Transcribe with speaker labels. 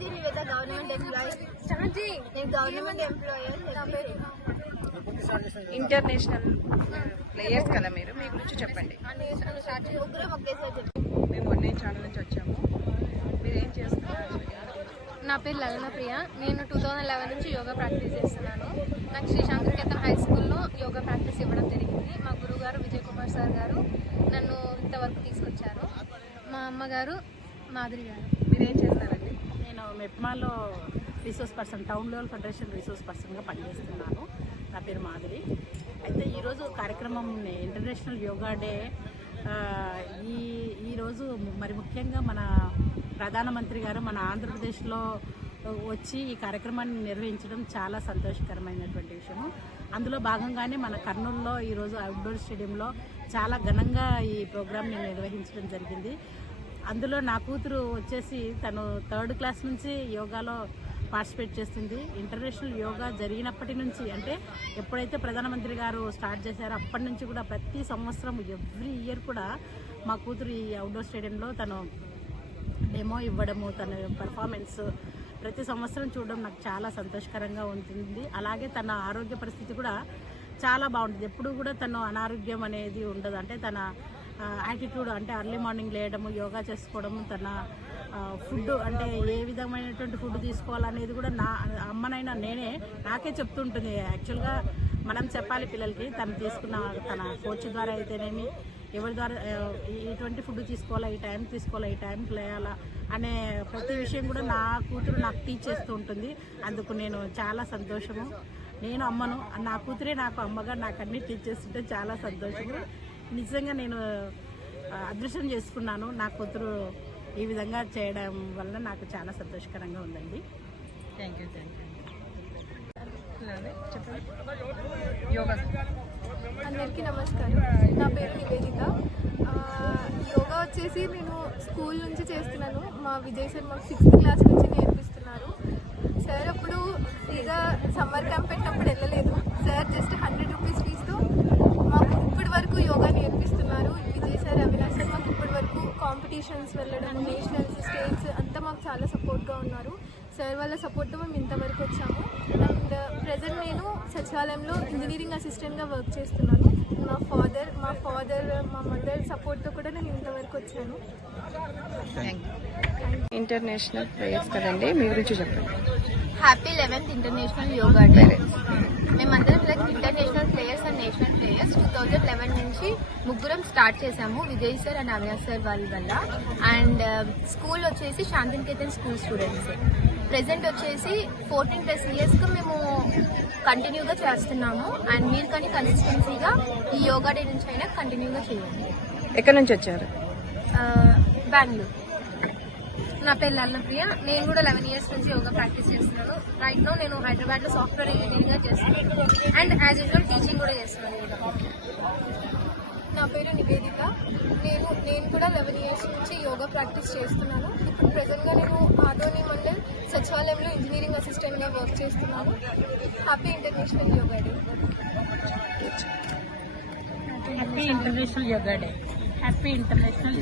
Speaker 1: Shivaji Niveda government employee నేను government employee
Speaker 2: international players కదా మీరు? మీ గురించి చెప్పండి.
Speaker 1: ముగ్గురం ఒకేసారి చెప్పి
Speaker 2: మేము మొన్న ఛానల్ నుంచి వచ్చాము. మీరు ఏం చేస్తున్నారు?
Speaker 3: నా పేరు లలన ప్రియ. నేను టూ థౌజండ్ లెవెన్ నుంచి యోగా ప్రాక్టీస్ చేస్తున్నాను. నాకు శ్రీ శాంతినికేతన్ హై స్కూల్లో యోగా ప్రాక్టీస్ ఇవ్వడం జరిగింది. మా గురువు గారు విజయ్ కుమార్ సార్ గారు నన్ను ఇంతవరకు తీసుకొచ్చారు. మా అమ్మగారు మాధురి గారు.
Speaker 2: మీరు ఏం చేస్తారండి
Speaker 4: నేను మెప్మాలో resource person town level federation resource పర్సన్గా పనిచేస్తున్నాను. నా పేరు మాధురి అయితే ఈరోజు కార్యక్రమం ఇంటర్నేషనల్ యోగా డే. ఈ ఈరోజు మరి ముఖ్యంగా మన ప్రధానమంత్రి గారు మన ఆంధ్రప్రదేశ్లో వచ్చి ఈ కార్యక్రమాన్ని నిర్వహించడం చాలా సంతోషకరమైనటువంటి విషయము. అందులో భాగంగానే మన కర్నూలులో ఈరోజు అవుట్డోర్ స్టేడియంలో చాలా ఘనంగా ఈ ప్రోగ్రామ్ని నిర్వహించడం జరిగింది. అందులో నా కూతురు వచ్చేసి తను థర్డ్ క్లాస్ నుంచి యోగాలో పార్టిసిపేట్ చేస్తుంది. ఇంటర్నేషనల్ యోగా జరిగినప్పటి నుంచి అంటే ఎప్పుడైతే ప్రధానమంత్రి గారు స్టార్ట్ చేశారో అప్పటి నుంచి కూడా ప్రతి సంవత్సరం ఎవ్రీ ఇయర్ కూడా మా కూతురు ఈ అవుట్డోర్ స్టేడియంలో తను డెమో ఇవ్వడము తన పర్ఫార్మెన్స్ ప్రతి సంవత్సరం చూడడం నాకు చాలా సంతోషకరంగా ఉంటుంది. అలాగే తన ఆరోగ్య పరిస్థితి కూడా చాలా బాగుంటుంది. ఎప్పుడు కూడా తను అనారోగ్యం అనేది ఉండదు. అంటే తన యాటిట్యూడ్ అంటే అర్లీ మార్నింగ్ లేయడము యోగా చేసుకోవడము తన ఫుడ్ అంటే ఏ విధమైనటువంటి ఫుడ్ తీసుకోవాలనేది కూడా నా అమ్మనైనా నేనే నాకే చెప్తుంటుంది. యాక్చువల్గా మనం చెప్పాలి పిల్లలకి తను తీసుకున్న తన కోచ్ ద్వారా అయితేనేమి ఎవరి ద్వారా ఎటువంటి ఫుడ్ తీసుకోవాలా ఈ టైం తీసుకోవాలా ఈ టైంకి లేయాలా అనే ప్రతి విషయం కూడా నా కూతురు నాకు టీచ్ చేస్తూ ఉంటుంది. అందుకు నేను చాలా సంతోషము. నేను అమ్మను నా కూతురే నాకు అమ్మగా నాకు అన్ని టీచ్ చేస్తుంటే చాలా సంతోషము. నిజంగా నేను అదృష్టం చేసుకున్నాను. నా కూతురు ఈ విధంగా చేయడం వల్ల నాకు చాలా సంతోషకరంగా ఉందండి.
Speaker 2: థ్యాంక్ యూ థ్యాంక్ యూ
Speaker 3: అందరికీ నమస్కారం. నా పేరు నివేదిక ఆ, యోగా వచ్చేసి నేను స్కూల్ నుంచి చేస్తున్నాను. మా విజయ్ సార్ మాకు సిక్స్త్ క్లాస్ నుంచి నేర్పిస్తున్నారు. సార్ అప్పుడు ఫ్రీగా సమ్మర్ క్యాంప్ పెట్టినప్పుడు వెళ్ళలేదు. సార్ జస్ట్ హండ్రెడ్ రూపీస్ ఫీజుతో మాకు ఇప్పటి వరకు యోగా నేర్పిస్తున్నారు విజయ్ సార్ అవినాష్ సార్ మాకు ఇప్పటి వరకు కాంపిటీషన్స్ వెళ్ళడం నేషనల్స్ స్టేట్స్ అంతా మాకు చాలా సపోర్ట్గా ఉన్నారు. సార్ వాళ్ళ సపోర్ట్తో మేము ఇంతవరకు వచ్చాము. అండ్ ప్రజెంట్ uh, నేను సచివాలయంలో ఇంజనీరింగ్ అసిస్టెంట్గా వర్క్ చేస్తున్నాను. మా ఫాదర్ మా ఫాదర్ మదర్ సపోర్ట్తో కూడా నేను ఇంతవరకు వచ్చాను.
Speaker 2: ఇంటర్నేషనల్ ప్లేయర్స్ కదండి మీ గురించి చెప్పండి.
Speaker 1: Happy eleventh international yoga day మేమందరం like international players and national players two thousand eleven నుంచి ముగ్గురం స్టార్ట్ చేసాము Vijay sir and Avinash sir వాళ్ళ వల్ల. అండ్ స్కూల్ వచ్చేసి శాంతినికేతన్ స్కూల్ స్టూడెంట్స్ ప్రెసెంట్ వచ్చేసి ఫోర్టీన్ ప్లస్ ఇయర్స్గా మేము కంటిన్యూగా చేస్తున్నాము. అండ్ మీరు కానీ కన్సిస్టెన్సీగా ఈ యోగా డే నుంచి అయినా కంటిన్యూగా చేయండి.
Speaker 2: ఎక్కడి నుంచి వచ్చారు?
Speaker 1: బెంగళూరు.
Speaker 3: నా పేరు లల్లప్రియ నేను కూడా లెవెన్ ఇయర్స్ నుంచి యోగా ప్రాక్టీస్ చేస్తున్నాను. రైట్ నో నేను హైదరాబాద్లో సాఫ్ట్వేర్ ఇంజనీర్గా చేస్తున్నాను. అండ్ యాజ్ యూజువల్ టీచింగ్ కూడా చేస్తున్నాను. నా పేరు నివేదిక. నేను నేను కూడా లెవెన్ ఇయర్స్ నుంచి యోగా ప్రాక్టీస్ చేస్తున్నాను. ఇప్పుడు ప్రెసెంట్గా నేను ఆదోని మండల్ సచివాలయంలో ఇంజనీరింగ్ అసిస్టెంట్గా వర్క్ చేస్తున్నాను. Happy international yoga day
Speaker 4: happy international yoga day happy international